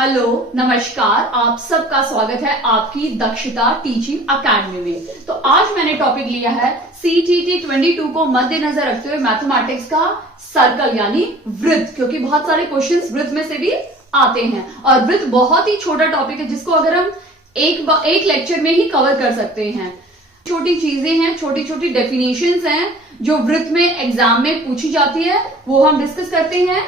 Hello नमस्कार, आप सबका स्वागत है आपकी दक्षता टीचिंग अकेडमी में। तो आज मैंने टॉपिक लिया है CTT 22 को मद्देनजर रखते हुए मैथमेटिक्स का सर्कल यानी वृत्त, क्योंकि बहुत सारे क्वेश्चंस वृत्त में से भी आते हैं और वृत्त बहुत ही छोटा टॉपिक है जिसको अगर हम एक लेक्चर में ही कवर कर सकते हैं। छोटी चीजें हैं, छोटी छोटी डेफिनेशंस हैं जो वृत्त में एग्जाम में पूछी जाती है, वो हम डिस्कस करते हैं।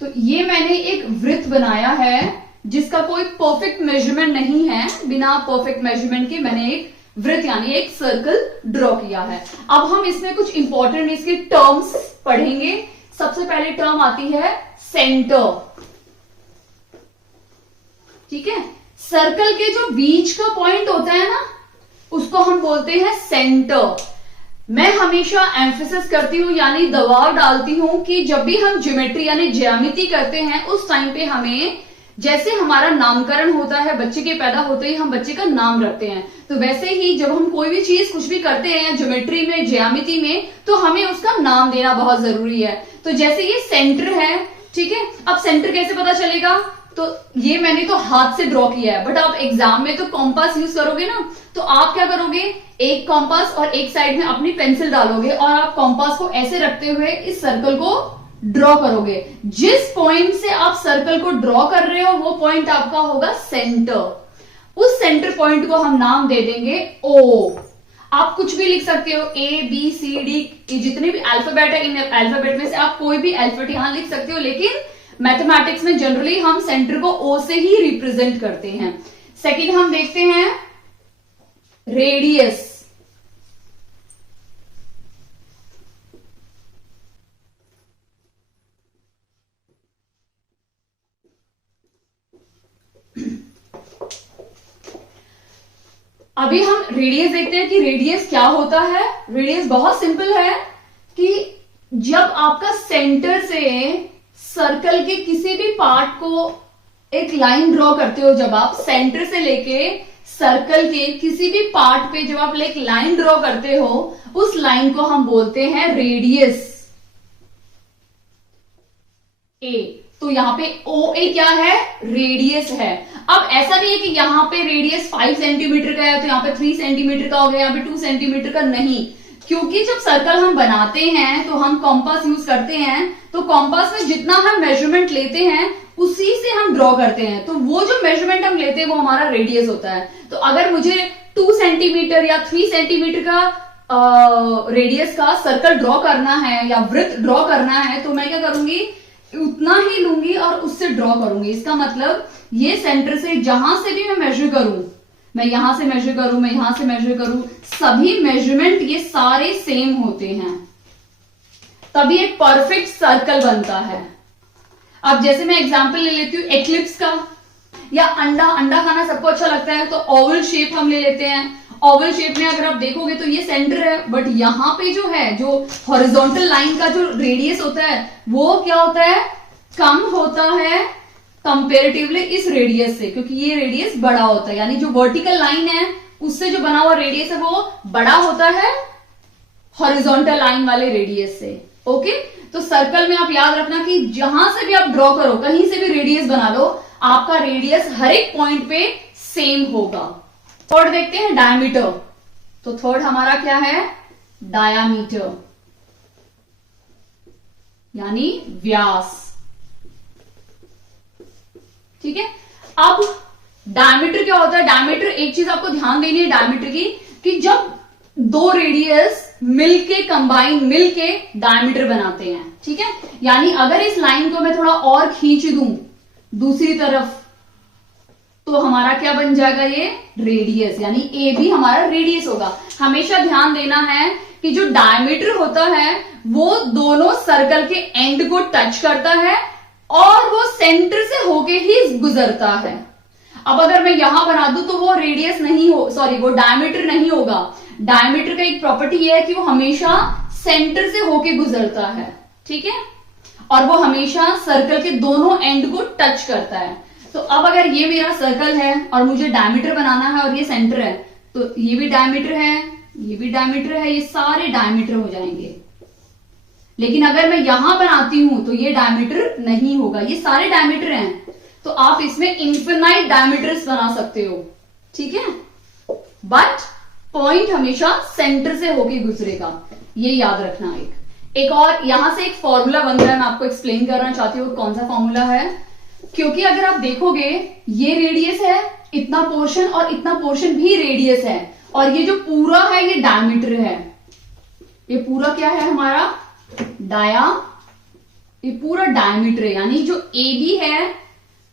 तो ये मैंने एक वृत्त बनाया है जिसका कोई परफेक्ट मेजरमेंट नहीं है। बिना परफेक्ट मेजरमेंट के मैंने एक वृत्त यानी एक सर्कल ड्रॉ किया है। अब हम इसमें कुछ इंपॉर्टेंट इसके टर्म्स पढ़ेंगे। सबसे पहले टर्म आती है सेंटर। ठीक है, सर्कल के जो बीच का पॉइंट होता है ना, उसको हम बोलते हैं सेंटर। मैं हमेशा एम्फेसिस करती हूं यानी दबाव डालती हूं कि जब भी हम ज्योमेट्री यानी ज्यामिति करते हैं उस टाइम पे हमें, जैसे हमारा नामकरण होता है, बच्चे के पैदा होते ही हम बच्चे का नाम रखते हैं, तो वैसे ही जब हम कोई भी चीज कुछ भी करते हैं ज्योमेट्री में ज्यामिति में, तो हमें उसका नाम देना बहुत जरूरी है। तो जैसे ये सेंटर है, ठीक है, अब सेंटर कैसे पता चलेगा? तो ये मैंने तो हाथ से ड्रॉ किया है, बट आप एग्जाम में तो कॉम्पास यूज करोगे ना, तो आप क्या करोगे, एक कॉम्पास और एक साइड में अपनी पेंसिल डालोगे और आप कॉम्पास को ऐसे रखते हुए इस सर्कल को ड्रॉ करोगे। जिस पॉइंट से आप सर्कल को ड्रॉ कर रहे हो वो पॉइंट आपका होगा सेंटर। उस सेंटर पॉइंट को हम नाम दे देंगे O। आप कुछ भी लिख सकते हो, ABCD, ये जितने भी अल्फाबेट है, इन अल्फाबेट में से आप कोई भी अल्फाबेट यहां लिख सकते हो, लेकिन मैथमेटिक्स में जनरली हम सेंटर को O से ही रिप्रेजेंट करते हैं। सेकंड हम देखते हैं रेडियस। अभी हम रेडियस देखते हैं कि रेडियस क्या होता है। रेडियस बहुत सिंपल है कि जब आपका सेंटर से सर्कल के किसी भी पार्ट को एक लाइन ड्रॉ करते हो, जब आप सेंटर से लेके सर्कल के किसी भी पार्ट पे जब आप एक लाइन ड्रॉ करते हो, उस लाइन को हम बोलते हैं रेडियस A। तो यहां पे OA क्या है? रेडियस है। अब ऐसा नहीं है कि यहां पे रेडियस 5 सेंटीमीटर का है तो यहां पे 3 सेंटीमीटर का हो गया, यहां पे 2 सेंटीमीटर का नहीं, क्योंकि जब सर्कल हम बनाते हैं तो हम कॉम्पास यूज करते हैं, तो कॉम्पास में जितना हम मेजरमेंट लेते हैं उसी से हम ड्रॉ करते हैं, तो वो जो मेजरमेंट हम लेते हैं वो हमारा रेडियस होता है। तो अगर मुझे 2 सेंटीमीटर या 3 सेंटीमीटर का रेडियस का सर्कल ड्रॉ करना है या वृत्त ड्रॉ करना है, तो मैं क्या करूंगी, उतना ही लूंगी और उससे ड्रॉ करूंगी। इसका मतलब ये सेंटर से जहां से भी मैं मेजर करूं, मैं यहां से मेजर करूं, मैं यहां से मेजर करूं, सभी मेजरमेंट ये सारे सेम होते हैं, तभी एक परफेक्ट सर्कल बनता है। अब जैसे मैं एग्जांपल ले लेती हूँ एक्लिप्स का, या अंडा खाना सबको अच्छा लगता है, तो ओवल शेप हम ले लेते हैं। ओवल शेप में अगर आप देखोगे तो ये सेंटर है, बट यहां पे जो है, जो हॉरिजॉन्टल लाइन का जो रेडियस होता है वो क्या होता है, कम होता है कंपेरेटिवली इस रेडियस से, क्योंकि ये रेडियस बड़ा होता है, यानी जो वर्टिकल लाइन है उससे जो बना हुआ रेडियस है वो बड़ा होता है हॉरिजॉन्टल लाइन वाले रेडियस से। ओके, तो सर्कल में आप याद रखना कि जहां से भी आप ड्रॉ करो, कहीं से भी रेडियस बना लो, आपका रेडियस हर एक पॉइंट पे सेम होगा। थर्ड देखते हैं डायमीटर। तो थर्ड हमारा क्या है, डायामीटर यानी व्यास। ठीक है, अब डायमीटर क्या होता है? डायमीटर, एक चीज आपको ध्यान देनी है डायमीटर की, कि जब दो रेडियस मिलके कंबाइन मिलके डायमीटर बनाते हैं, ठीक है, यानी अगर इस लाइन को मैं थोड़ा और खींच दूं दूसरी तरफ, तो हमारा क्या बन जाएगा, ये रेडियस, यानी ए भी हमारा रेडियस होगा। हमेशा ध्यान देना है कि जो डायमीटर होता है वो दोनों सर्कल के एंड को टच करता है और वो सेंटर से होके ही गुजरता है। अब अगर मैं यहां बना दूं तो वो रेडियस नहीं हो, सॉरी, वो डायमीटर नहीं होगा। डायमीटर का एक प्रॉपर्टी ये है कि वो हमेशा सेंटर से होके गुजरता है, ठीक है, और वो हमेशा सर्कल के दोनों एंड को टच करता है। तो अब अगर ये मेरा सर्कल है और मुझे डायमीटर बनाना है और ये सेंटर है, तो ये भी डायमीटर है, ये भी डायमीटर है, ये सारे डायमीटर हो जाएंगे। लेकिन अगर मैं यहां बनाती हूं तो ये डायमीटर नहीं होगा। ये सारे डायमीटर हैं, तो आप इसमें इंफिनाइट डायमीटर्स बना सकते हो, ठीक है। बट पॉइंट हमेशा सेंटर से होके गुजरेगा, ये याद रखना। एक और यहां से एक फॉर्मूला बन रहा है, मैं आपको एक्सप्लेन करना चाहती हूँ कौन सा फॉर्मूला है। क्योंकि अगर आप देखोगे ये रेडियस है, इतना पोर्शन और इतना पोर्शन भी रेडियस है, और ये जो पूरा है ये डायमीटर है। ये पूरा क्या है हमारा ये पूरा डायमीटर है, यानी जो ए बी है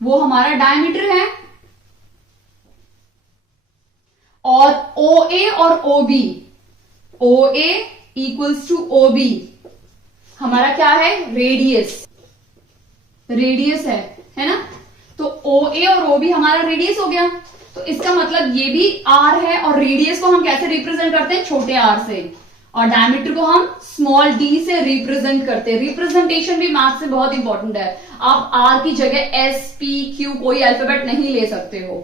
वो हमारा डायमीटर है, और ओ ए और ओ ए इक्वल्स टू ओ बी हमारा क्या है, रेडियस है ना। तो ओ ए और ओ बी हमारा रेडियस हो गया। तो इसका मतलब ये भी आर है, और रेडियस को हम कैसे रिप्रेजेंट करते हैं, छोटे आर से, और डायमीटर को हम स्मॉल डी से रिप्रेजेंट करते हैं। रिप्रेजेंटेशन भी मैथ से बहुत इंपॉर्टेंट है। आप आर की जगह एस पी क्यू कोई अल्फाबेट नहीं ले सकते हो।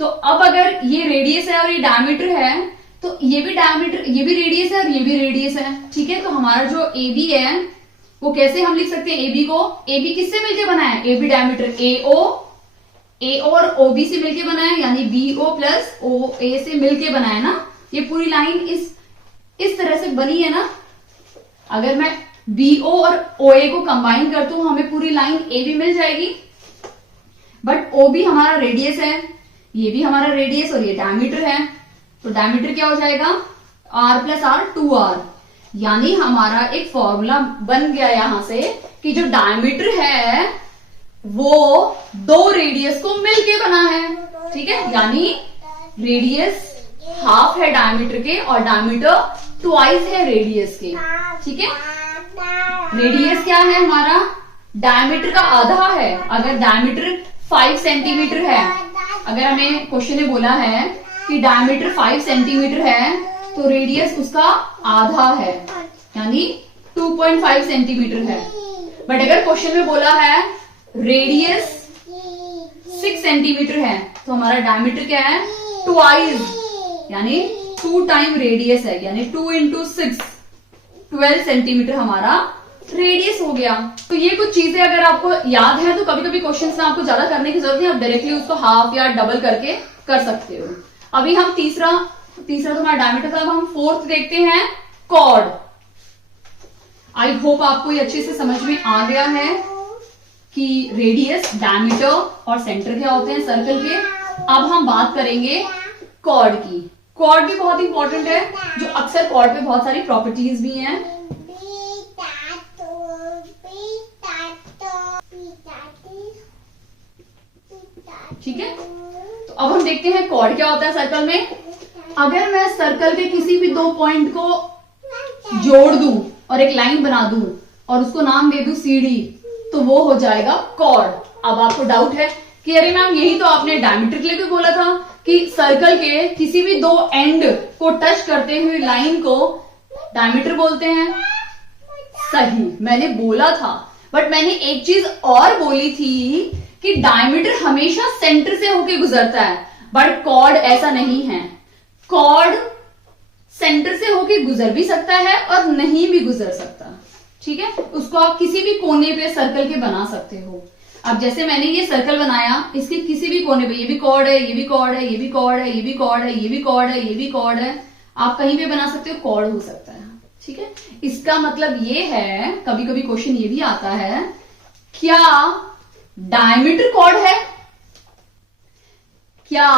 तो अब अगर ये रेडियस है और ये डायमीटर है, तो ये भी डायमीटर, ये भी रेडियस है और ये भी रेडियस है, ठीक है। तो हमारा जो ए बी है वो कैसे हम लिख सकते हैं, ए बी को, ए बी किससे मिलकर बना है, ए बी डायमीटर ए ओ और ओ बी से मिलकर बना है, यानी बी ओ प्लस ओ ए से मिलकर बना है ना। ये पूरी लाइन इस तरह से बनी है ना। अगर मैं बी ओ और ओ ए को कंबाइन करता हूं, हमें पूरी लाइन ए बी मिल जाएगी। बट ओ बी हमारा रेडियस है, ये भी हमारा रेडियस, और ये डायमीटर है। तो डायमीटर क्या हो जाएगा, आर प्लस आर 2r, यानी हमारा एक फॉर्मूला बन गया यहां से कि जो डायमीटर है वो दो रेडियस को मिलके बना है, ठीक है। यानी रेडियस हाफ है डायमीटर के, और डायमीटर ट्वाइस है रेडियस के, ठीक है। रेडियस क्या है हमारा, डायमीटर का आधा है। अगर डायमीटर 5 सेंटीमीटर है, अगर हमें क्वेश्चन में बोला है कि डायमीटर 5 सेंटीमीटर है, तो रेडियस उसका आधा है, यानी 2.5 सेंटीमीटर है। बट अगर क्वेश्चन में बोला है रेडियस 6 सेंटीमीटर है, तो हमारा डायमीटर क्या है, ट्वाइस, यानी 2 टाइम रेडियस है, यानी 2 इंटू 6 12 सेंटीमीटर हमारा रेडियस हो गया। तो ये कुछ चीजें अगर आपको याद है, तो कभी कभी क्वेश्चन में आपको ज्यादा करने की जरूरत नहीं, आप डायरेक्टली उसको हाफ या डबल करके कर सकते हो। अभी हम तीसरा तो हमारा डायमीटर था, अब हम फोर्थ देखते हैं, कॉर्ड। आई होप आपको ये अच्छे से समझ में आ गया है कि रेडियस, डायमीटर और सेंटर क्या होते हैं सर्कल के। अब हम बात करेंगे कॉर्ड की। कॉर्ड भी बहुत इंपॉर्टेंट है, जो अक्सर कॉर्ड पे बहुत सारी प्रॉपर्टीज भी हैं, ठीक है। तो अब हम देखते हैं कॉर्ड क्या होता है सर्कल में। अगर मैं सर्कल के किसी भी दो पॉइंट को जोड़ दूं और एक लाइन बना दूं और उसको नाम दे दूं CD, तो वो हो जाएगा कॉर्ड। अब आपको डाउट है कि अरे मैम यही तो आपने डायमीटर के लिए भी बोला था कि सर्कल के किसी भी दो एंड को टच करते हुए लाइन को डायमीटर बोलते हैं। सही, मैंने बोला था, बट मैंने एक चीज और बोली थी कि डायमीटर हमेशा सेंटर से होके गुजरता है, बट कॉर्ड ऐसा नहीं है। कॉर्ड सेंटर से होके गुजर भी सकता है और नहीं भी गुजर सकता, ठीक है। उसको आप किसी भी कोने पे सर्कल के बना सकते हो। अब जैसे मैंने ये सर्कल बनाया, इसके किसी भी कोने पे, ये भी कॉर्ड है, ये भी कॉर्ड है, ये भी कॉर्ड है, ये भी कॉर्ड है, ये भी कॉर्ड है, ये भी कॉर्ड है, आप कहीं पे बना सकते हो, कॉर्ड हो सकता है, ठीक है। इसका मतलब ये है, कभी कभी क्वेश्चन ये भी आता है, क्या डायमीटर कॉर्ड है, क्या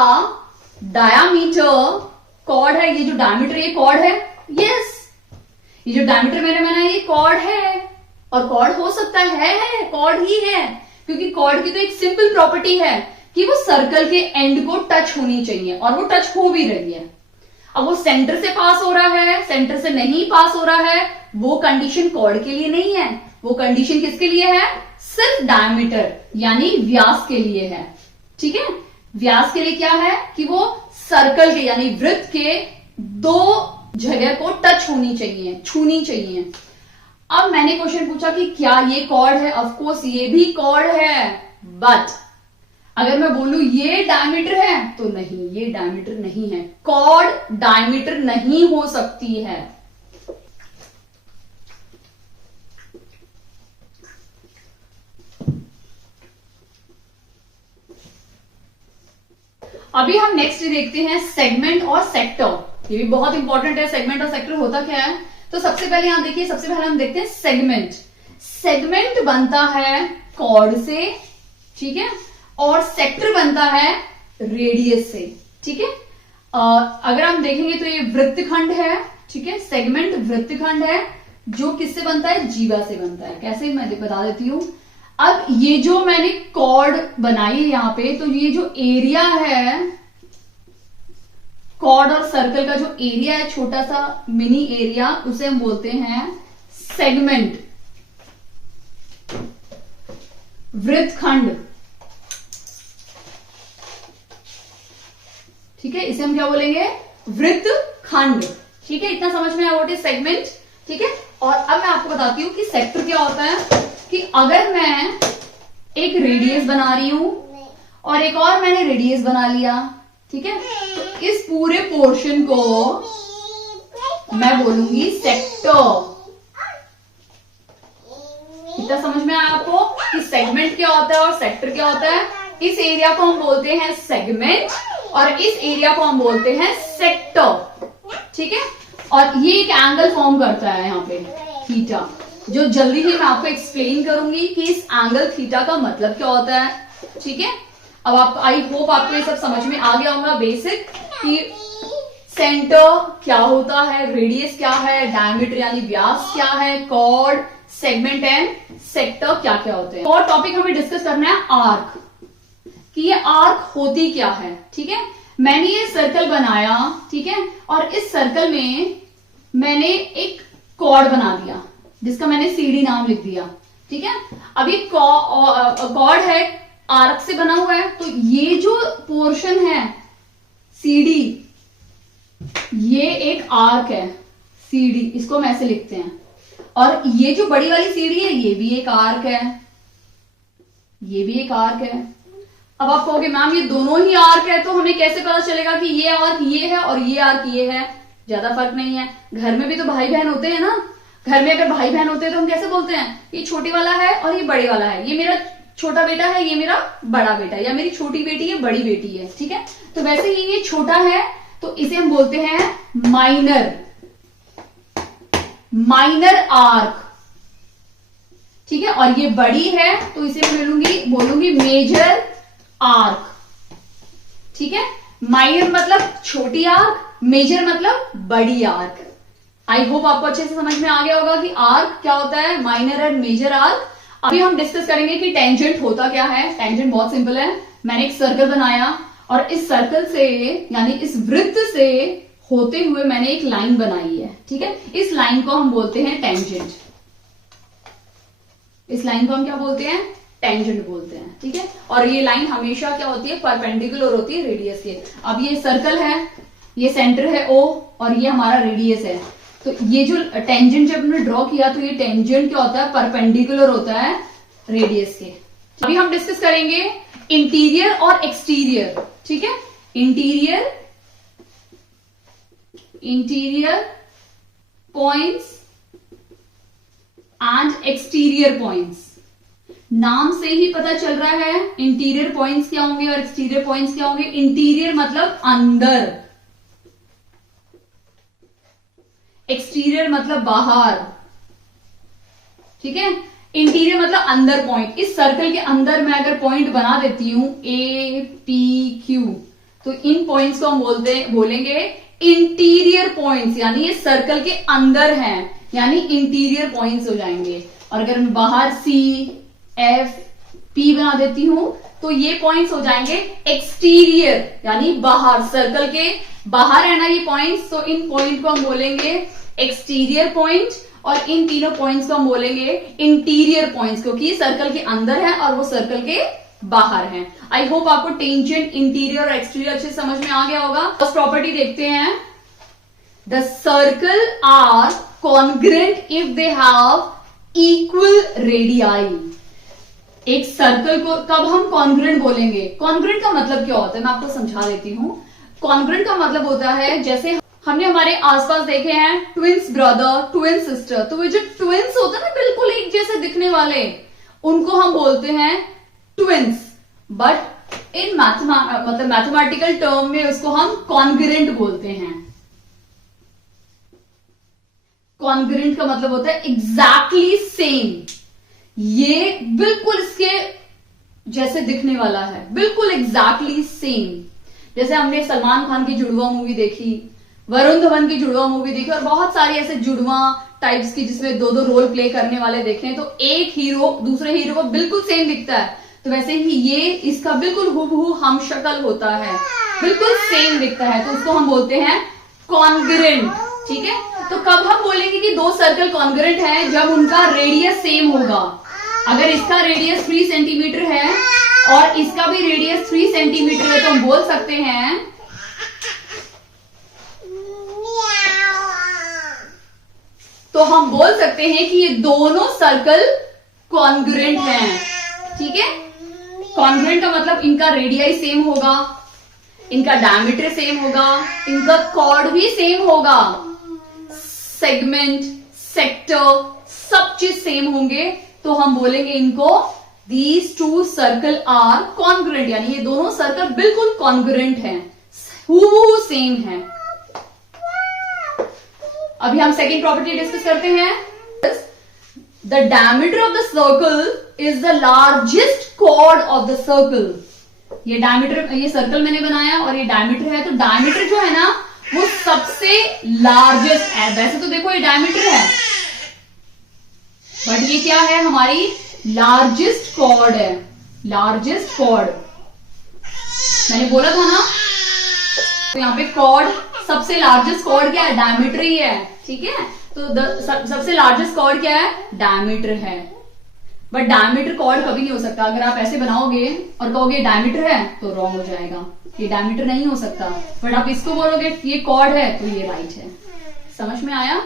डायामीटर कॉर्ड है। ये जो डायमीटर ये कॉर्ड है, यस, ये जो डायमीटर मैंने बनाया ये कॉर्ड है, और कॉर्ड हो सकता है, कॉर्ड ही है, क्योंकि कॉर्ड की तो एक सिंपल प्रॉपर्टी है कि वो सर्कल के एंड को टच होनी चाहिए, और वो टच हो भी रही है। अब वो सेंटर से पास हो रहा है, सेंटर से नहीं पास हो रहा है, वो कंडीशन कॉर्ड के लिए नहीं है, वो कंडीशन किसके लिए है, सिर्फ डायमीटर यानी व्यास के लिए है, ठीक है। व्यास के लिए क्या है कि वो सर्कल के यानी वृत्त के दो जगह को टच होनी चाहिए, छूनी चाहिए। अब मैंने क्वेश्चन पूछा कि क्या ये कॉर्ड है, ऑफ कोर्स ये भी कॉर्ड है, बट अगर मैं बोलूं ये डायमीटर है, तो नहीं, ये डायमीटर नहीं है। कॉर्ड डायमीटर नहीं हो सकती है। अभी हम नेक्स्ट देखते हैं सेगमेंट और सेक्टर। ये भी बहुत इंपॉर्टेंट है, सेगमेंट और सेक्टर होता क्या है। तो सबसे पहले यहां देखिए, सबसे पहले हम देखते हैं सेगमेंट। सेगमेंट बनता है कॉर्ड से, ठीक है, और सेक्टर बनता है रेडियस से, ठीक है। अगर हम देखेंगे तो ये वृत्तखंड है, ठीक है। सेगमेंट वृत्तखंड है जो किससे बनता है, जीवा से बनता है। कैसे, मैं बता देती हूं। अब ये जो मैंने कॉर्ड बनाई है यहां पे, तो ये जो एरिया है कॉर्ड और सर्कल का, जो एरिया है छोटा सा मिनी एरिया, उसे हम बोलते हैं सेगमेंट, वृत्तखंड, ठीक है। इसे हम क्या बोलेंगे, वृत्तखंड, ठीक है। इतना समझ में आया व्हाट इज सेगमेंट, ठीक है। और अब मैं आपको बताती हूं कि सेक्टर क्या होता है। कि अगर मैं एक रेडियस बना रही हूं और एक और मैंने रेडियस बना लिया, ठीक है, तो इस पूरे पोर्शन को मैं बोलूंगी सेक्टर। इतना समझ में आया आपको कि सेगमेंट क्या होता है और सेक्टर क्या होता है। इस एरिया को हम बोलते हैं सेगमेंट और इस एरिया को हम बोलते हैं सेक्टर, ठीक है। और ये एक एंगल फॉर्म करता है यहाँ पे, थीटा, जो जल्दी ही मैं आपको एक्सप्लेन करूंगी कि इस एंगल थीटा का मतलब क्या होता है, ठीक है। अब आप, आई होप आपको ये सब समझ में आ गया होगा बेसिक, कि सेंटर क्या होता है, रेडियस क्या है, डायमीटर यानी व्यास क्या है, कॉर्ड, सेगमेंट एंड सेक्टर क्या क्या होते हैं। और टॉपिक हमें डिस्कस करना है आर्क, कि ये आर्क होती क्या है, ठीक है। मैंने ये सर्कल बनाया, ठीक है, और इस सर्कल में मैंने एक कॉर्ड बना दिया जिसका मैंने CD नाम लिख दिया, ठीक है। अभी कॉर्ड है, आर्क से बना हुआ है, तो ये जो पोर्शन है CD, ये एक आर्क है CD, इसको हम ऐसे लिखते हैं। और ये जो बड़ी वाली CD है, ये भी एक आर्क है, ये भी एक आर्क है। अब आप कहोगे मैम ये दोनों ही आर्क है, तो हमें कैसे पता चलेगा कि ये आर्क ये है और ये आर्क ये है। ज्यादा फर्क नहीं है, घर में भी तो भाई बहन होते हैं ना। घर में अगर भाई बहन होते हैं तो हम कैसे बोलते हैं, ये छोटी वाला है और ये बड़े वाला है, ये मेरा छोटा बेटा है, ये मेरा बड़ा बेटा है, या मेरी छोटी बेटी है, बड़ी बेटी है, ठीक है। तो वैसे ही ये छोटा है तो इसे हम बोलते हैं माइनर, माइनर आर्क, ठीक है। और ये बड़ी है तो इसे मैं बोलूंगी मेजर आर्क, ठीक है। माइनर मतलब छोटी आर्क, मेजर मतलब बड़ी आर्क। आई होप आपको अच्छे से समझ में आ गया होगा कि आर्क क्या होता है, माइनर एंड मेजर आर्क। अभी हम डिस्कस करेंगे कि टेंजेंट होता क्या है। टेंजेंट बहुत सिंपल है, मैंने एक सर्कल बनाया और इस सर्कल से यानी इस वृत्त से होते हुए मैंने एक लाइन बनाई है, ठीक है। इस लाइन को हम बोलते हैं टेंजेंट। इस लाइन को हम क्या बोलते हैं, टेंजेंट बोलते हैं, ठीक है। और ये लाइन हमेशा क्या होती है, परपेंडिकुलर होती है रेडियस के। अब ये सर्कल है, ये सेंटर है O और ये हमारा रेडियस है। तो ये जो टेंजेंट जब हमने ड्रॉ किया तो ये टेंजेंट क्या होता है, परपेंडिकुलर होता है रेडियस के। अभी हम डिस्कस करेंगे इंटीरियर और एक्सटीरियर, ठीक है। Interior points and exterior points. नाम से ही पता चल रहा है इंटीरियर पॉइंट्स क्या होंगे और एक्सटीरियर पॉइंट्स क्या होंगे। इंटीरियर मतलब अंदर, एक्सटीरियर मतलब बाहर, ठीक है। इंटीरियर मतलब अंदर पॉइंट। इस सर्कल के अंदर मैं अगर पॉइंट बना देती हूं APQ, तो इन पॉइंट्स को हम बोलेंगे इंटीरियर पॉइंट्स, यानी ये सर्कल के अंदर हैं, यानी इंटीरियर पॉइंट्स हो जाएंगे। और अगर मैं बाहर CFP बना देती हूं तो ये पॉइंट्स हो जाएंगे एक्सटीरियर, यानी बाहर, सर्कल के बाहर है ना ये पॉइंट्स। तो इन पॉइंट को हम बोलेंगे एक्सटीरियर पॉइंट और इन तीनों पॉइंट्स को हम बोलेंगे इंटीरियर पॉइंट्स, क्योंकि सर्कल के अंदर है और वो सर्कल के बाहर है। आई होप आपको टेंजेंट, इंटीरियर और एक्सटीरियर अच्छे समझ में आ गया होगा। फर्स्ट प्रॉपर्टी देखते हैं, the circle are congruent if they have equal radii. एक सर्कल को कब हम कॉन्ग्रेंट बोलेंगे, कॉन्ग्रेंट का मतलब क्या होता है मैं आपको समझा देती हूं। कॉन्ग्रेंट का मतलब होता है, जैसे हमने हमारे आसपास देखे हैं ट्विंस ब्रदर, ट्विन सिस्टर, तो वे जो ट्विंस होते हैं ना बिल्कुल एक जैसे दिखने वाले, उनको हम बोलते हैं ट्विंस। बट इन मतलब मैथमेटिकल टर्म में उसको हम कॉन्ग्रुएंट बोलते हैं। कॉन्ग्रुएंट का मतलब होता है एग्जैक्टली सेम, ये बिल्कुल इसके जैसे दिखने वाला है, बिल्कुल एग्जैक्टली सेम। जैसे हमने सलमान खान की जुड़वा मूवी देखी, वरुण धवन की जुड़वा मूवी देखी, और बहुत सारी ऐसे जुड़वा टाइप्स की जिसमें दो दो रोल प्ले करने वाले देखे हैं, तो एक हीरो दूसरे हीरो को बिल्कुल सेम दिखता है, तो वैसे ही ये इसका बिल्कुल हूबहू हम शक्ल होता है, बिल्कुल सेम दिखता है, तो उसको हम बोलते हैं कॉन्ग्रुएंट। ठीक है, तो कब हम बोलेंगे कि दो सर्कल कॉन्ग्रुएंट है? जब उनका रेडियस सेम होगा। अगर इसका रेडियस 3 सेंटीमीटर है और इसका भी रेडियस 3 सेंटीमीटर है, तो हम बोल सकते हैं कि ये दोनों सर्कल कॉन्ग्रुएंट हैं। ठीक है, कॉन्ग्रुएंट का मतलब इनका रेडियस सेम होगा, इनका डायमीटर सेम होगा, इनका कॉर्ड भी सेम होगा, सेगमेंट, सेक्टर, सब चीज सेम होंगे, तो हम बोलेंगे इनको these two circle are congruent, यानी ये दोनों सर्कल बिल्कुल कॉन्ग्रुएंट हैं, हूबहू सेम है। अभी हम सेकेंड प्रॉपर्टी डिस्कस करते हैं। The diameter of the circle is the largest chord of the circle. ये डायमीटर, ये सर्कल मैंने बनाया और ये डायमीटर है, तो डायमीटर जो है ना वो सबसे लार्जेस्ट है। वैसे तो देखो ये डायमीटर है, बट ये क्या है? हमारी लार्जेस्ट कॉर्ड है, लार्जेस्ट कॉर्ड। मैंने बोला था ना, तो यहाँ पे कॉर्ड, सबसे लार्जेस्ट कॉर्ड क्या है? डायमीटर ही है। ठीक है, तो सबसे लार्जेस्ट कॉर्ड क्या है? डायमीटर है। बट डायमीटर कॉर्ड कभी नहीं हो सकता। अगर आप ऐसे बनाओगे और कहोगे डायमीटर है, तो रॉन्ग हो जाएगा, ये डायमीटर नहीं हो सकता। बट आप इसको बोलोगे ये कॉर्ड है, तो ये राइट है। समझ में आया?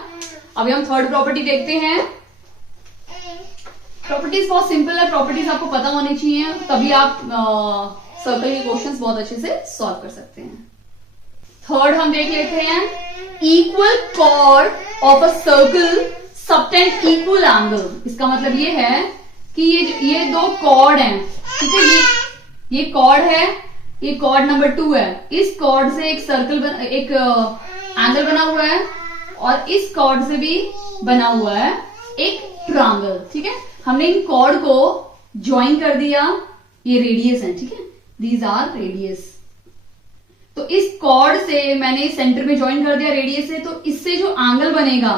अभी हम थर्ड प्रॉपर्टी देखते हैं। प्रॉपर्टीज बहुत सिंपल है, प्रॉपर्टीज आपको पता होनी चाहिए, तभी आप सर्कल के क्वेश्चंस बहुत अच्छे से सॉल्व कर सकते हैं। थर्ड हम देख लेते हैं, equal cord of a circle subtend equal angle. इसका मतलब ये है कि ये दो कॉर्ड हैं। ठीक है, ये कॉर्ड है, ये कॉर्ड नंबर 2 है। इस कॉर्ड से एक सर्कल एक एंगल बना हुआ है, और इस कॉर्ड से भी बना हुआ है एक ट्रायंगल। ठीक है, हमने इन कॉर्ड को ज्वाइन कर दिया, ये रेडियस है। ठीक है, दीज आर रेडियस। तो इस कॉर्ड से मैंने सेंटर में ज्वाइन कर दिया रेडियस से, तो इससे जो एंगल बनेगा,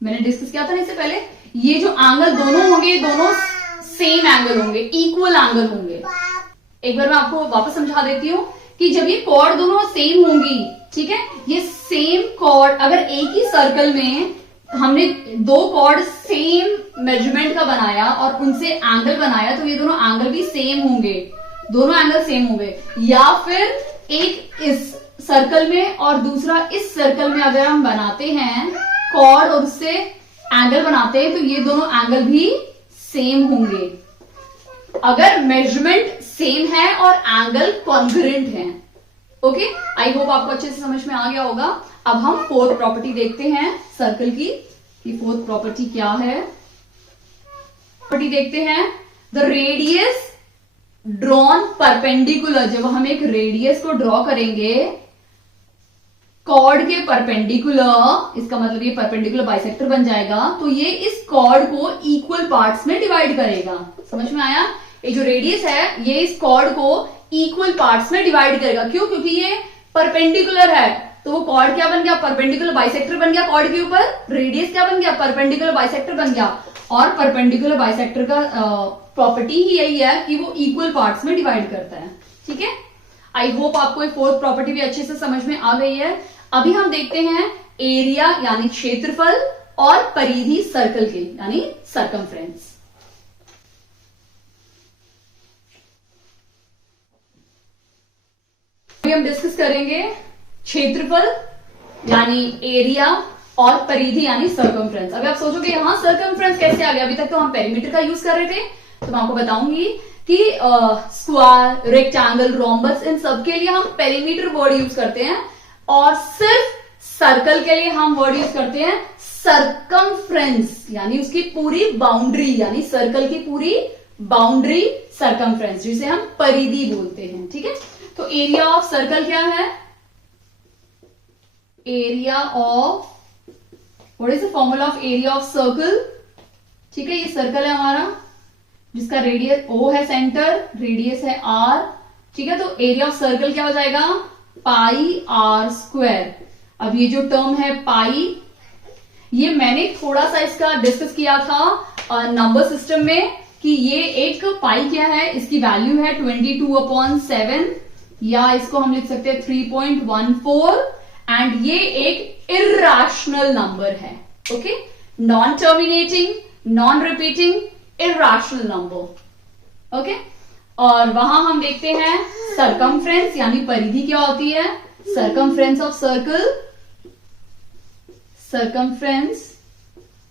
मैंने डिस्कस किया था ना इससे पहले, ये जो एंगल दोनों होंगे, दोनों सेम एंगल होंगे, इक्वल एंगल होंगे। एक बार मैं आपको वापस समझा देती हूँ कि जब ये कॉर्ड दोनों सेम होंगी, ठीक है, ये सेम कॉर्ड, अगर एक ही सर्कल में हमने दो कॉर्ड सेम मेजरमेंट का बनाया और उनसे एंगल बनाया, तो ये दोनों एंगल भी सेम होंगे, दोनों एंगल सेम होंगे। या फिर एक इस सर्कल में और दूसरा इस सर्कल में अगर हम बनाते हैं कॉर्ड और उससे एंगल बनाते हैं, तो ये दोनों एंगल भी सेम होंगे, अगर मेजरमेंट सेम है और एंगल कॉन्ग्रुएंट है। ओके, आई होप आपको अच्छे से समझ में आ गया होगा। अब हम फोर्थ प्रॉपर्टी देखते हैं सर्कल की, कि फोर्थ प्रॉपर्टी क्या है। प्रॉपर्टी देखते हैं, द रेडियस ड्रॉन परपेंडिकुलर। जब हम एक रेडियस को ड्रॉ करेंगे कॉर्ड के परपेंडिकुलर, इसका मतलब ये परपेंडिकुलर बाइसेक्टर बन जाएगा, तो ये इस कॉर्ड को इक्वल पार्ट्स में डिवाइड करेगा। समझ में आया? ये जो रेडियस है ये इस कॉर्ड को इक्वल पार्ट्स में डिवाइड करेगा। क्यों? क्योंकि ये परपेंडिकुलर है, तो वो कॉर्ड क्या बन गया? परपेंडिकुलर बाइसेक्टर बन गया कॉर्ड के ऊपर। रेडियस क्या बन गया? परपेंडिकुलर बाइसेक्टर बन गया। और परपेंडिकुलर बाइसेक्टर का प्रॉपर्टी ही यही है कि वो इक्वल पार्ट्स में डिवाइड करता है। ठीक है, आई होप आपको फोर्थ प्रॉपर्टी भी अच्छे से समझ में आ गई है। अभी हम देखते हैं एरिया यानी क्षेत्रफल और परिधि सर्कल के, यानी सर्कमफ्रेंस। अभी हम डिस्कस करेंगे क्षेत्रफल यानी एरिया और परिधि यानी सर्कमफ्रेंस। अभी आप सोचोगे यहां सर्कमफ्रेंस कैसे आ गया? अभी तक तो हम पेरीमीटर का यूज कर रहे थे, तो मैं आपको बताऊंगी कि स्क्वायर, रेक्टेंगल, रोम्बस, इन सब के लिए हम पेरीमीटर वर्ड यूज करते हैं, और सिर्फ सर्कल के लिए हम वर्ड यूज करते हैं सर्कमफ्रेंस, यानी उसकी पूरी बाउंड्री, यानी सर्कल की पूरी बाउंड्री सरकमफ्रेंस, जिसे हम परिधि बोलते हैं, ठीक है। तो एरिया ऑफ सर्कल क्या है? Area of, what is the formula of area of circle? ठीक है, ये सर्कल है हमारा जिसका रेडियस ओ है, सेंटर, रेडियस है आर, ठीक है। तो एरिया ऑफ सर्कल क्या हो जाएगा? पाई आर स्क्वायर। अब ये जो टर्म है पाई, ये मैंने थोड़ा सा इसका डिस्कस किया था नंबर सिस्टम में कि ये एक पाई क्या है, इसकी वैल्यू है 22/7, या इसको हम लिख सकते हैं 3.14, एंड ये एक इर्रेशनल नंबर है, okay, non terminating, non repeating, irrational number, okay. और वहां हम देखते हैं सरकमफ्रेंस यानी परिधि क्या होती है? Circumference of circle, circumference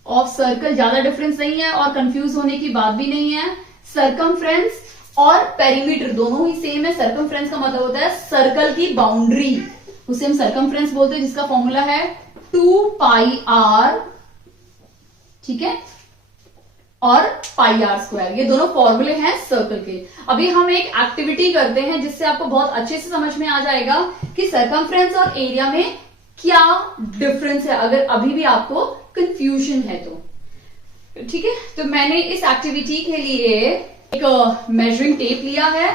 of circle, ज्यादा डिफरेंस नहीं है और कंफ्यूज होने की बात भी नहीं है। सरकमफ्रेंस और पेरीमीटर दोनों ही सेम है। सरकमफ्रेंस का मतलब होता है सर्कल की बाउंड्री, उसे हम सरकमफ्रेंस बोलते हैं, जिसका फॉर्मूला है 2πr, ठीक है, और पाई आर स्क्वायर। ये दोनों फॉर्मूले हैं सर्कल के। अभी हम एक एक्टिविटी करते हैं जिससे आपको बहुत अच्छे से समझ में आ जाएगा कि सरकमफ्रेंस और एरिया में क्या डिफरेंस है, अगर अभी भी आपको कंफ्यूजन है तो, ठीक है। तो मैंने इस एक्टिविटी के लिए एक मेजरिंग टेप लिया है,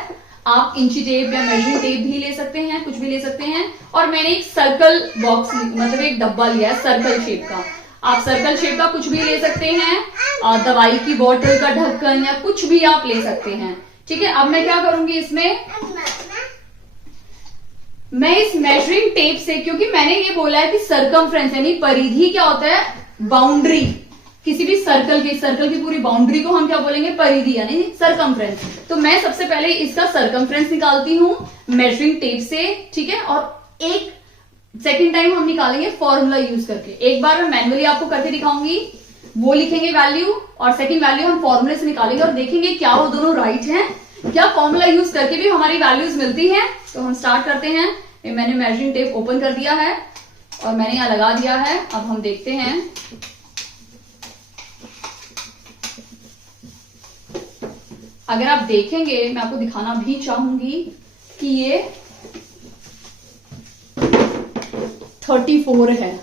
आप इंची टेप या मेजरिंग टेप भी ले सकते हैं, कुछ भी ले सकते हैं, और मैंने एक सर्कल बॉक्स, मतलब एक डब्बा लिया है सर्कल शेप का। आप सर्कल शेप का कुछ भी ले सकते हैं, और दवाई की बोतल का ढक्कन या कुछ भी आप ले सकते हैं, ठीक है। अब मैं क्या करूंगी इसमें, मैं इस मेजरिंग टेप से, क्योंकि मैंने ये बोला है कि सरकमफ्रेंस यानी परिधि क्या होता है? बाउंड्री, किसी भी सर्कल की पूरी बाउंड्री को हम क्या बोलेंगे? परिधि यानी सरकमफ्रेंस। तो मैं सबसे पहले इसका सरकमफ्रेंस निकालती हूं मेजरिंग टेप से, ठीक है, और एक सेकेंड टाइम हम निकालेंगे फॉर्मूला यूज करके। एक बार मैं मैनुअली आपको करके दिखाऊंगी, वो लिखेंगे वैल्यू, और सेकंड वैल्यू हम फॉर्मूले से निकालेंगे और देखेंगे क्या वो दोनों राइट हैं, क्या फॉर्मूला यूज करके भी हमारी वैल्यूज मिलती हैं। तो हम स्टार्ट करते हैं। मैंने मेजरिंग टेप ओपन कर दिया है और मैंने यहां लगा दिया है। अब हम देखते हैं, अगर आप देखेंगे, मैं आपको दिखाना भी चाहूंगी कि ये 34 है।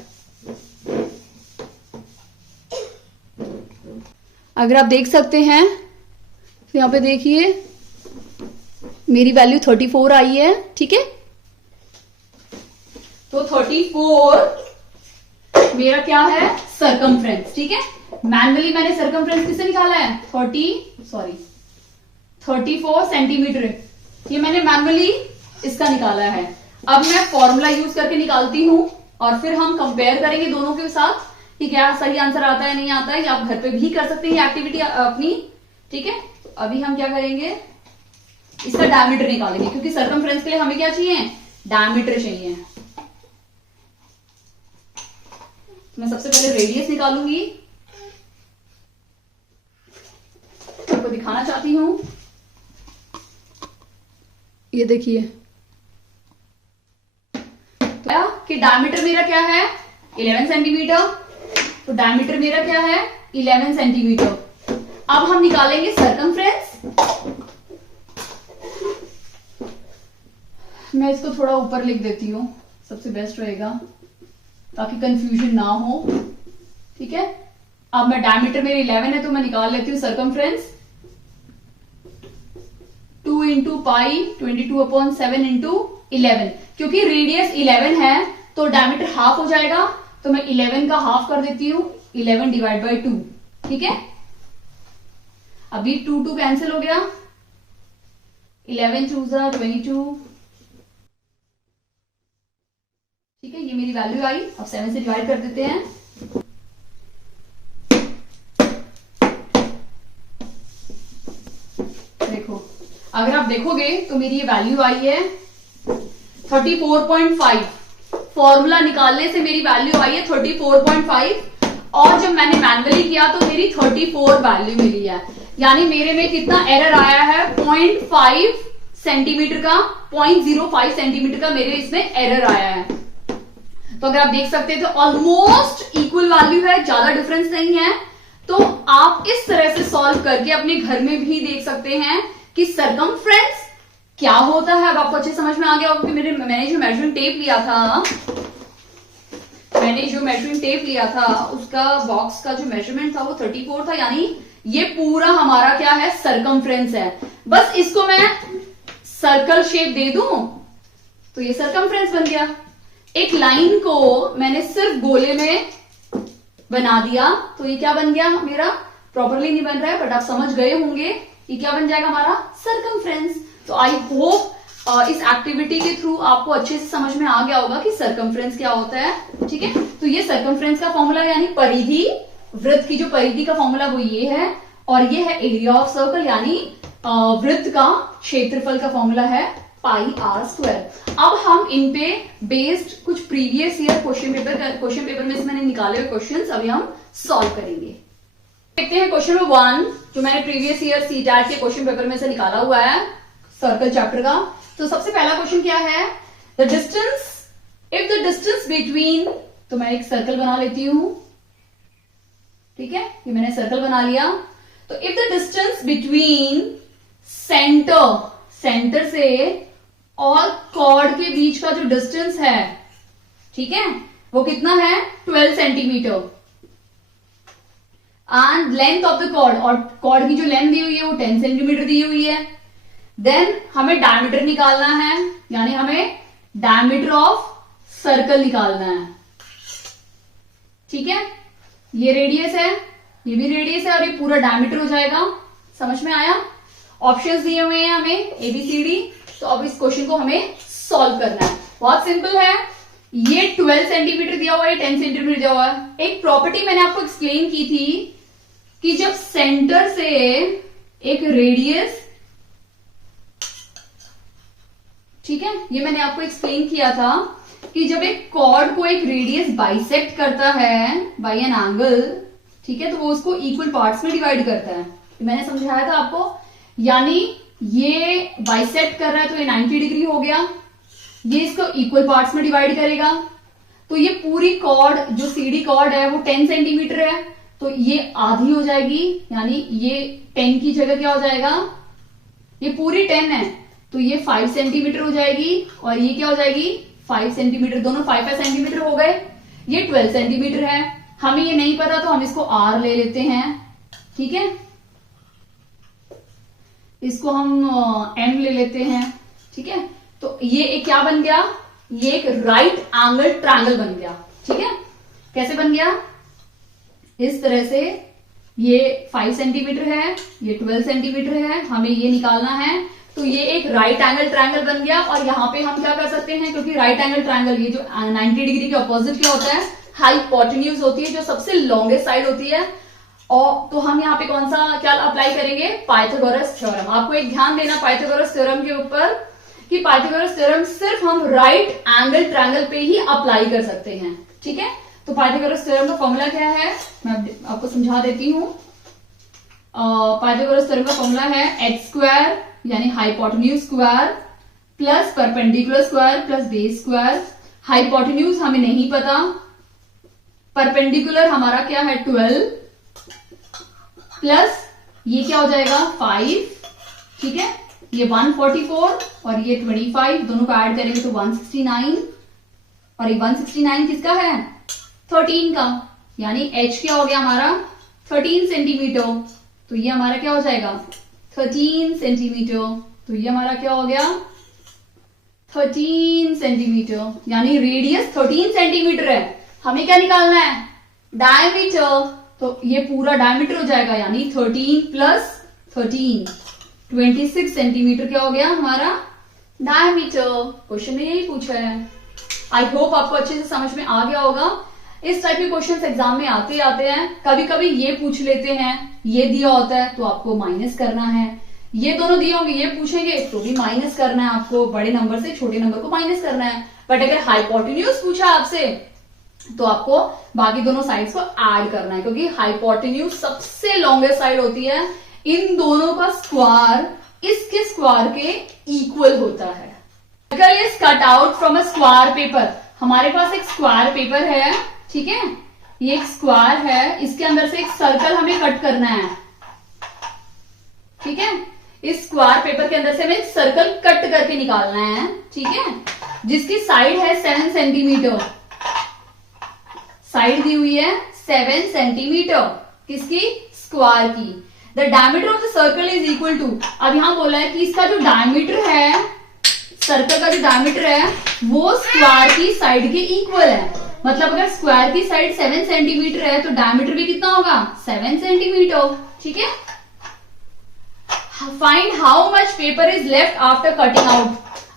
अगर आप देख सकते हैं तो यहां पे देखिए मेरी वैल्यू 34 आई है, ठीक है। तो 34 मेरा क्या है? सरकमफ्रेंस, ठीक है। मैनुअली मैंने सरकमफ्रेंस किससे निकाला है? 34 सेंटीमीटर, ये मैंने मैनुअली इसका निकाला है। अब मैं फॉर्मूला यूज करके निकालती हूं और फिर हम कंपेयर करेंगे दोनों के साथ कि क्या सही आंसर आता है नहीं आता है। आप घर पे भी कर सकते हैं एक्टिविटी अपनी, ठीक है। अभी हम क्या करेंगे, इसका डायमीटर निकालेंगे, क्योंकि सरकमफ्रेंस के लिए हमें क्या चाहिए? डायमीटर चाहिए। मैं सबसे पहले रेडियस निकालूंगी, आपको दिखाना चाहती हूं। ये देखिए कि डायमीटर मेरा क्या है? 11 सेंटीमीटर। तो डायमीटर मेरा क्या है? 11 सेंटीमीटर। अब हम निकालेंगे सरकमफ्रेंस। मैं इसको थोड़ा ऊपर लिख देती हूं, सबसे बेस्ट रहेगा ताकि कंफ्यूजन ना हो, ठीक है। अब मैं डायमीटर मेरी 11 है तो मैं निकाल लेती हूँ सरकमफ्रेंस। 2 इंटू पाई 22/7 इंटू 11, क्योंकि रेडियस 11 है तो डायमीटर हाफ हो जाएगा, तो मैं 11 का हाफ कर देती हूँ, 11 डिवाइड बाई 2, ठीक है। अभी 2 कैंसिल हो गया, 11 2 22, ठीक है। ये मेरी वैल्यू आई। अब 7 से डिवाइड कर देते हैं। देखो, अगर आप देखोगे तो मेरी ये वैल्यू आई है 34.5। फॉर्मूला निकालने से मेरी वैल्यू आई है 34.5, और जब मैंने मैनुअली किया तो मेरी 34 वैल्यू मिली है। यानी मेरे में कितना एरर आया है? 0.5 सेंटीमीटर का, 0.05 सेंटीमीटर का मेरे इसमें एरर आया है। तो अगर आप देख सकते हैं तो ऑलमोस्ट इक्वल वैल्यू है, ज्यादा डिफरेंस नहीं है। तो आप इस तरह से सॉल्व करके अपने घर में भी देख सकते हैं कि सरकमफ्रेंस क्या होता है। अब आपको अच्छे समझ में आ गया होगा कि मैंने जो मेजरिंग टेप लिया था उसका बॉक्स का जो मेजरमेंट था वो 34 था, यानी ये पूरा हमारा क्या है, सरकमफ्रेंस है। बस इसको मैं सर्कल शेप दे दूं तो ये सरकमफ्रेंस बन गया। एक लाइन को मैंने सिर्फ गोले में बना दिया तो ये क्या बन गया मेरा, प्रॉपरली नहीं बन रहा है बट आप समझ गए होंगे, ये क्या बन जाएगा हमारा, सरकमफ्रेंस। तो आई होप इस एक्टिविटी के थ्रू आपको अच्छे से समझ में आ गया होगा कि सरकमफ्रेंस क्या होता है। ठीक है, तो ये सरकमफ्रेंस का फॉर्मूला यानी परिधि, वृत्त की जो परिधि का फॉर्मूला वो ये है, और ये है एरिया ऑफ सर्कल यानी वृत्त का क्षेत्रफल का फॉर्मूला है पाई आर स्क्वायर। अब हम इन पे बेस्ड कुछ प्रीवियस ईयर क्वेश्चन पेपर में से मैंने निकाले हुए क्वेश्चंस अभी हम सॉल्व करेंगे। देखते हैं क्वेश्चन नंबर 1 जो मैंने प्रीवियस ईयर सीटैट के क्वेश्चन पेपर में से निकाला हुआ है सर्कल चैप्टर का। तो सबसे पहला क्वेश्चन क्या है, the distance, if the distance between, तो मैं एक सर्कल बना लेती हूं, ठीक है, ये मैंने सर्कल बना लिया। तो if the distance between centre से और कॉर्ड के बीच का जो डिस्टेंस है, ठीक है, वो कितना है, 12 centimetre, and length of the chord, और कॉर्ड की जो लेंथ दी हुई है वो 10 सेंटीमीटर दी हुई है। देन हमें डायमीटर निकालना है, यानी हमें डायमीटर ऑफ सर्कल निकालना है। ठीक है, ये रेडियस है, ये भी रेडियस है, और ये पूरा डायमीटर हो जाएगा। समझ में आया? ऑप्शंस दिए हुए हैं हमें ABCD। तो अब इस क्वेश्चन को हमें सॉल्व करना है। बहुत सिंपल है, ये 12 सेंटीमीटर दिया हुआ है, 10 सेंटीमीटर दिया हुआ है। एक प्रॉपर्टी मैंने आपको एक्सप्लेन की थी कि जब सेंटर से एक रेडियस, ठीक है, ये मैंने आपको एक्सप्लेन किया था कि जब एक कॉर्ड को एक रेडियस बाइसेक्ट करता है बाय एन एंगल, ठीक है, तो वो उसको इक्वल पार्ट्स में डिवाइड करता है। तो मैंने समझाया था आपको, यानी ये बाइसेक्ट कर रहा है तो ये 90 डिग्री हो गया, ये इसको इक्वल पार्ट्स में डिवाइड करेगा, तो ये पूरी कॉर्ड जो CD कॉर्ड है वो 10 सेंटीमीटर है, तो ये आधी हो जाएगी, यानी ये 10 की जगह क्या हो जाएगा, ये पूरी 10 है तो ये 5 सेंटीमीटर हो जाएगी, और ये क्या हो जाएगी 5 सेंटीमीटर, दोनों 5 सेंटीमीटर हो गए। ये 12 सेंटीमीटर है, हमें ये नहीं पता तो हम इसको R ले लेते हैं, ठीक है, इसको हम M ले लेते हैं, ठीक है। तो ये एक क्या बन गया, ये एक राइट एंगल ट्रायंगल बन गया, ठीक है। कैसे बन गया, इस तरह से, ये 5 सेंटीमीटर है, ये 12 सेंटीमीटर है, हमें ये निकालना है, तो ये एक राइट एंगल ट्रायंगल बन गया। और यहाँ पे हम क्या कर सकते हैं, क्योंकि राइट एंगल ट्रायंगल ये जो 90 डिग्री के अपोजिट क्या होता है, हाइपोटेन्यूज होती है, जो सबसे लॉन्गेस्ट साइड होती है। और तो हम यहाँ पे कौन सा क्या अप्लाई करेंगे, पाइथागोरस थ्योरम। आपको एक ध्यान देना पाइथागोरस थ्योरम के ऊपर कि पाइथागोरस थ्योरम सिर्फ हम राइट एंगल ट्रायंगल पे ही अप्लाई कर सकते हैं, ठीक है। तो पाइथागोरस थ्योरम का फॉर्मूला क्या है, मैं आपको समझा देती हूँ। पाइथागोरस थ्योरम का फॉर्मूला है h स्क्वायर यानी hypotenuse square plus perpendicular square plus base square. Hypotenuse हमें नहीं पता, परपेंडिकुलर हमारा क्या है 12 प्लस ये क्या हो जाएगा 5, ठीक है, ये 144 और ये 25, दोनों को ऐड करेंगे तो 169, और ये 169 किसका है, 13 का, यानी h क्या हो गया हमारा 13 सेंटीमीटर, तो ये हमारा क्या हो जाएगा 13 सेंटीमीटर, तो ये हमारा क्या हो गया 13 सेंटीमीटर, यानी रेडियस 13 सेंटीमीटर है। हमें क्या निकालना है, डायमीटर, तो ये पूरा डायमीटर हो जाएगा, यानी 13 प्लस 13 26 सेंटीमीटर क्या हो गया हमारा डायमीटर। क्वेश्चन में यही पूछा है। आई होप आपको अच्छे से समझ में आ गया होगा। इस टाइप के क्वेश्चंस एग्जाम में आते हैं, कभी कभी ये पूछ लेते हैं, ये दिया होता है तो आपको माइनस करना है, ये दोनों दिए होंगे ये पूछेंगे तो भी माइनस करना है, आपको बड़े नंबर से छोटे नंबर को माइनस करना है। बट अगर हाइपोटेन्यूज पूछा आपसे तो आपको बाकी दोनों साइड्स को ऐड करना है, क्योंकि हाइपोटेन्यूज सबसे लॉन्गेस्ट साइड होती है, इन दोनों का स्क्वायर इसके स्क्वायर के इक्वल होता है। अगर ये cut out from a square paper, हमारे पास एक स्क्वायर पेपर है, ठीक है, ये एक स्क्वायर है, इसके अंदर से एक सर्कल हमें कट करना है, ठीक है। इस स्क्वायर पेपर के अंदर से हमें सर्कल कट करके निकालना है, ठीक है, जिसकी साइड है 7 सेंटीमीटर। साइड दी हुई है 7 सेंटीमीटर, किसकी? स्क्वायर की। The diameter of the circle is equal to, अब यहां बोला है कि इसका जो डायमीटर है, सर्कल का जो डायमीटर है वो स्क्वायर की साइड के इक्वल है। मतलब अगर स्क्वायर की साइड 7 सेंटीमीटर है तो डायमीटर भी कितना होगा? 7 सेंटीमीटर, ठीक है। Find how much paper is left after cutting out.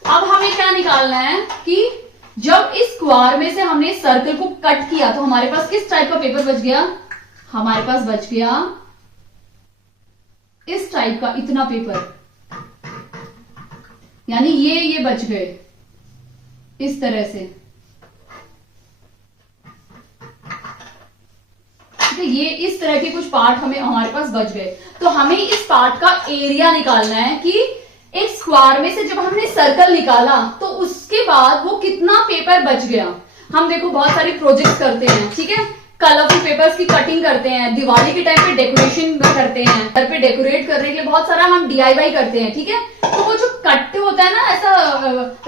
अब हमें क्या निकालना है कि जब इस स्क्वायर में से हमने सर्कल को कट किया तो हमारे पास किस टाइप का पेपर बच गया? हमारे पास बच गया इस टाइप का इतना पेपर, यानी ये बच गए इस तरह से, ठीक है। ये इस तरह के कुछ पार्ट हमारे पास बच गए। तो हमें इस पार्ट का एरिया निकालना है कि एक स्क्वायर में से जब हमने सर्कल निकाला तो उसके बाद वो कितना पेपर बच गया। हम देखो बहुत सारी प्रोजेक्ट करते हैं, ठीक है, कलरफुल पेपर्स की कटिंग करते हैं, दिवाली के टाइम पे डेकोरेशन करते हैं, घर पे डेकोरेट करने के लिए बहुत सारा हम DIY करते हैं, ठीक है। तो वो जो कट होता है ना, ऐसा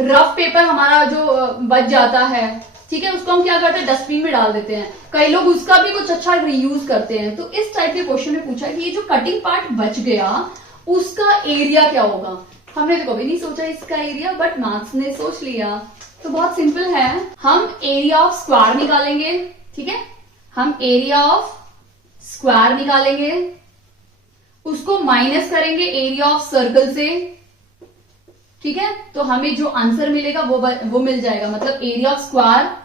रफ पेपर हमारा जो बच जाता है, ठीक है, उसको हम क्या करते हैं? डस्टबिन में डाल देते हैं। कई लोग उसका भी कुछ अच्छा रीयूज करते हैं। तो इस टाइप के क्वेश्चन में पूछा कि ये जो कटिंग पार्ट बच गया उसका एरिया क्या होगा। हमने तो कभी नहीं सोचा इसका एरिया, बट मैथ्स ने सोच लिया। तो बहुत सिंपल है, हम एरिया ऑफ स्क्वायर निकालेंगे, ठीक है। हम एरिया ऑफ स्क्वायर निकालेंगे, उसको माइनस करेंगे एरिया ऑफ सर्कल से, ठीक है। तो हमें जो आंसर मिलेगा वो मिल जाएगा। मतलब एरिया ऑफ स्क्वायर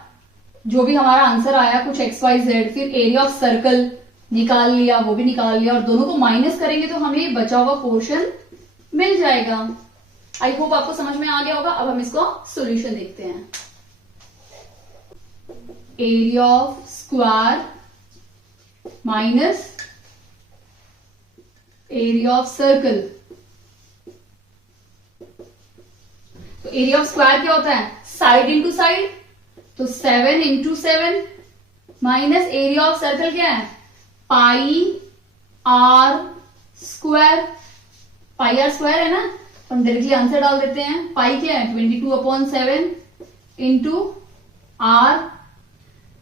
जो भी हमारा आंसर आया कुछ XYZ, फिर एरिया ऑफ सर्कल निकाल लिया, वो भी निकाल लिया, और दोनों को माइनस करेंगे तो हमें बचा हुआ पोर्शन मिल जाएगा। आई होप आपको समझ में आ गया होगा। अब हम इसको सॉल्यूशन देखते हैं। Area of square minus area of circle. तो एरिया ऑफ स्क्वायर क्या होता है? साइड इंटू साइड, तो 7 into 7 minus area of circle क्या है? Pi R square. Pi R square है ना, हम डायरेक्टली आंसर डाल देते हैं। पाई क्या है? 22/7 इंटू आर।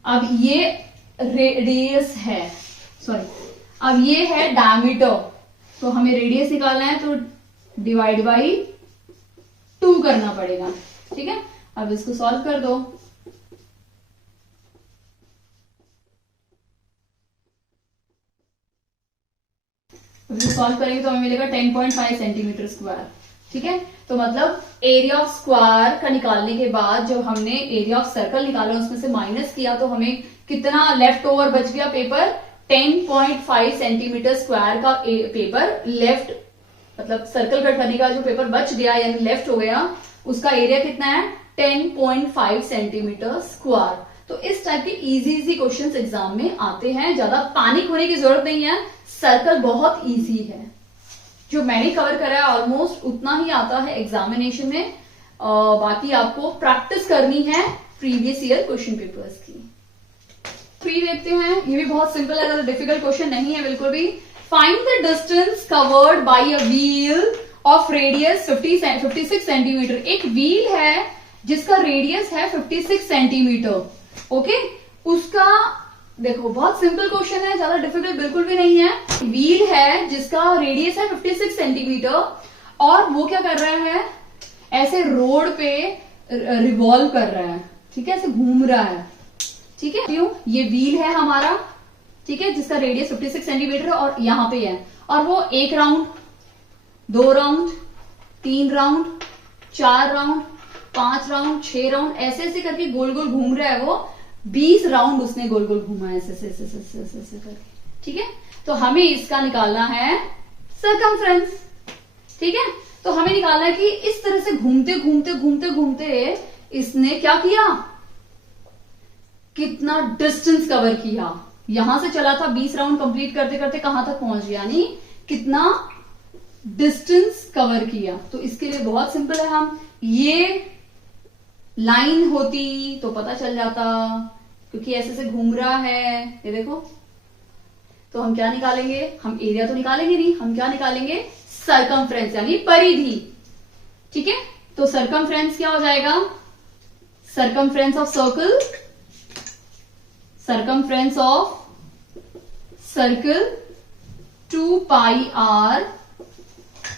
अब ये रेडियस है, सॉरी, अब ये है डायमीटर, तो हमें रेडियस निकालना है तो डिवाइड बाई 2 करना पड़ेगा, ठीक है। अब इसको सॉल्व कर दो। अब इसको सॉल्व करेंगे तो हमें मिलेगा 10.5 सेंटीमीटर स्क्वायर, ठीक है। तो मतलब एरिया ऑफ स्क्वायर का निकालने के बाद जब हमने एरिया ऑफ सर्कल निकाला उसमें से माइनस किया तो हमें कितना लेफ्ट ओवर बच गया पेपर? 10.5 सेंटीमीटर स्क्वायर का पेपर लेफ्ट, मतलब सर्कल कट करने का जो पेपर बच गया यानी लेफ्ट हो गया, उसका एरिया कितना है? 10.5 सेंटीमीटर स्क्वायर। तो इस टाइप के इजी क्वेश्चंस एग्जाम में आते हैं, ज्यादा पैनिक होने की जरूरत नहीं है। सर्कल बहुत इजी है, जो मैंने कवर करा है ऑलमोस्ट उतना ही आता है एग्जामिनेशन में। बाकी आपको प्रैक्टिस करनी है प्रीवियस ईयर क्वेश्चन पेपर्स की। 3 देखते हैं, ये भी बहुत सिंपल है, ज्यादा डिफिकल्ट क्वेश्चन नहीं है बिल्कुल भी। Find the distance covered by a wheel of radius 56 centimetre. एक व्हील है जिसका रेडियस है 56 सेंटीमीटर, ओके। उसका देखो बहुत सिंपल क्वेश्चन है, ज्यादा डिफिकल्ट बिल्कुल भी नहीं है। व्हील है जिसका रेडियस है 56 सेंटीमीटर और वो क्या कर रहा है? ऐसे रोड पे रिवॉल्व कर रहा है, ठीक है, ऐसे घूम रहा है, ठीक है। क्यों? ये व्हील है हमारा, ठीक है, जिसका रेडियस 56 सेंटीमीटर और यहां पे है, और वो 1 round, 2 round, 3 round, 4 round, 5 round, 6 round, ऐसे ऐसे करके गोल गोल घूम रहा है। वो 20 राउंड उसने गोल गोल घूमा है ऐसे ऐसे करके, ठीक है। तो हमें इसका निकालना है सर्कमफ्रेंस, ठीक है। तो हमें निकालना है कि इस तरह से घूमते घूमते घूमते घूमते इसने क्या किया, कितना डिस्टेंस कवर किया। यहां से चला था 20 राउंड कंप्लीट करते करते कहां तक पहुंच गया, यानी कितना डिस्टेंस कवर किया। तो इसके लिए बहुत सिंपल है, हम ये लाइन होती तो पता चल जाता, क्योंकि ऐसे से घूम रहा है, ये देखो। तो हम क्या निकालेंगे? हम एरिया तो निकालेंगे नहीं, हम क्या निकालेंगे? सरकमफ्रेंस यानी परिधि। ठीक है, तो सरकमफ्रेंस क्या हो जाएगा, circumference of circle, circumference of circle 2 pi r,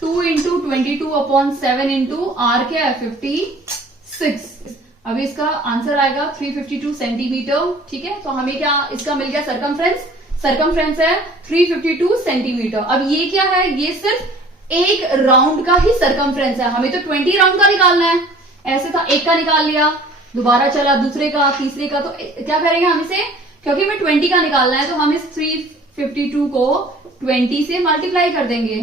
2 into 22/7 into r क्या है 56। अभी इसका आंसर आएगा 352 सेंटीमीटर। ठीक है, तो हमें क्या इसका मिल गया सरकमफ्रेंस, सरकमफ्रेंस है 352 सेंटीमीटर। अब ये क्या है, ये सिर्फ एक राउंड का ही सरकमफ्रेंस है, हमें तो 20 राउंड का निकालना है। ऐसे था, एक का निकाल लिया, दोबारा चला दूसरे का, तीसरे का, तो क्या करेंगे हम इसे, क्योंकि हमें 20 का निकालना है तो हम इस 352 को 20 से मल्टीप्लाई कर देंगे,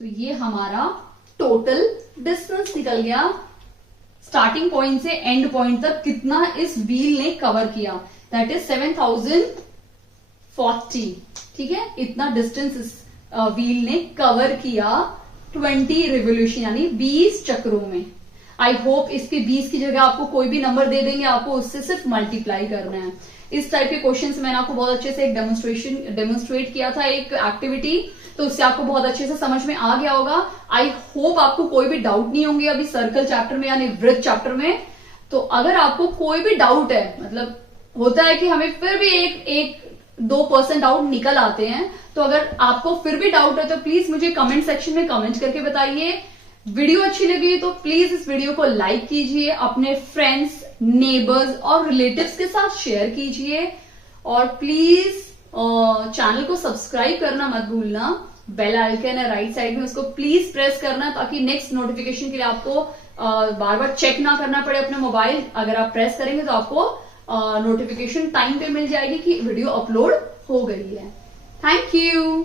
तो ये हमारा टोटल डिस्टेंस निकल गया। स्टार्टिंग पॉइंट से एंड पॉइंट तक कितना इस व्हील ने कवर किया, दैट इज 7040। ठीक है, इतना डिस्टेंस इस व्हील ने कवर किया 20 रिवोल्यूशन यानी 20 चक्रों में। आई होप इसके 20 की जगह आपको कोई भी नंबर दे देंगे, आपको उससे सिर्फ मल्टीप्लाई करना है। इस टाइप के क्वेश्चंस मैंने आपको बहुत अच्छे से एक डेमोन्स्ट्रेट किया था, एक एक्टिविटी, तो उससे आपको बहुत अच्छे से समझ में आ गया होगा। आई होप आपको कोई भी डाउट नहीं होंगे अभी सर्कल चैप्टर में यानी वृत्त चैप्टर में। तो अगर आपको कोई भी डाउट है, मतलब होता है कि हमें फिर भी एक 2% डाउट निकल आते हैं, तो अगर आपको फिर भी डाउट है तो प्लीज मुझे कमेंट सेक्शन में कमेंट करके बताइए। वीडियो अच्छी लगी तो प्लीज इस वीडियो को लाइक कीजिए, अपने फ्रेंड्स, नेबर्स और रिलेटिव्स के साथ शेयर कीजिए, और प्लीज चैनल को सब्सक्राइब करना मत भूलना। बेल आइकन है राइट साइड में, उसको प्लीज प्रेस करना ताकि नेक्स्ट नोटिफिकेशन के लिए आपको बार बार चेक ना करना पड़े अपने मोबाइल। अगर आप प्रेस करेंगे तो आपको नोटिफिकेशन टाइम पे मिल जाएगी कि वीडियो अपलोड हो गई है। Thank you.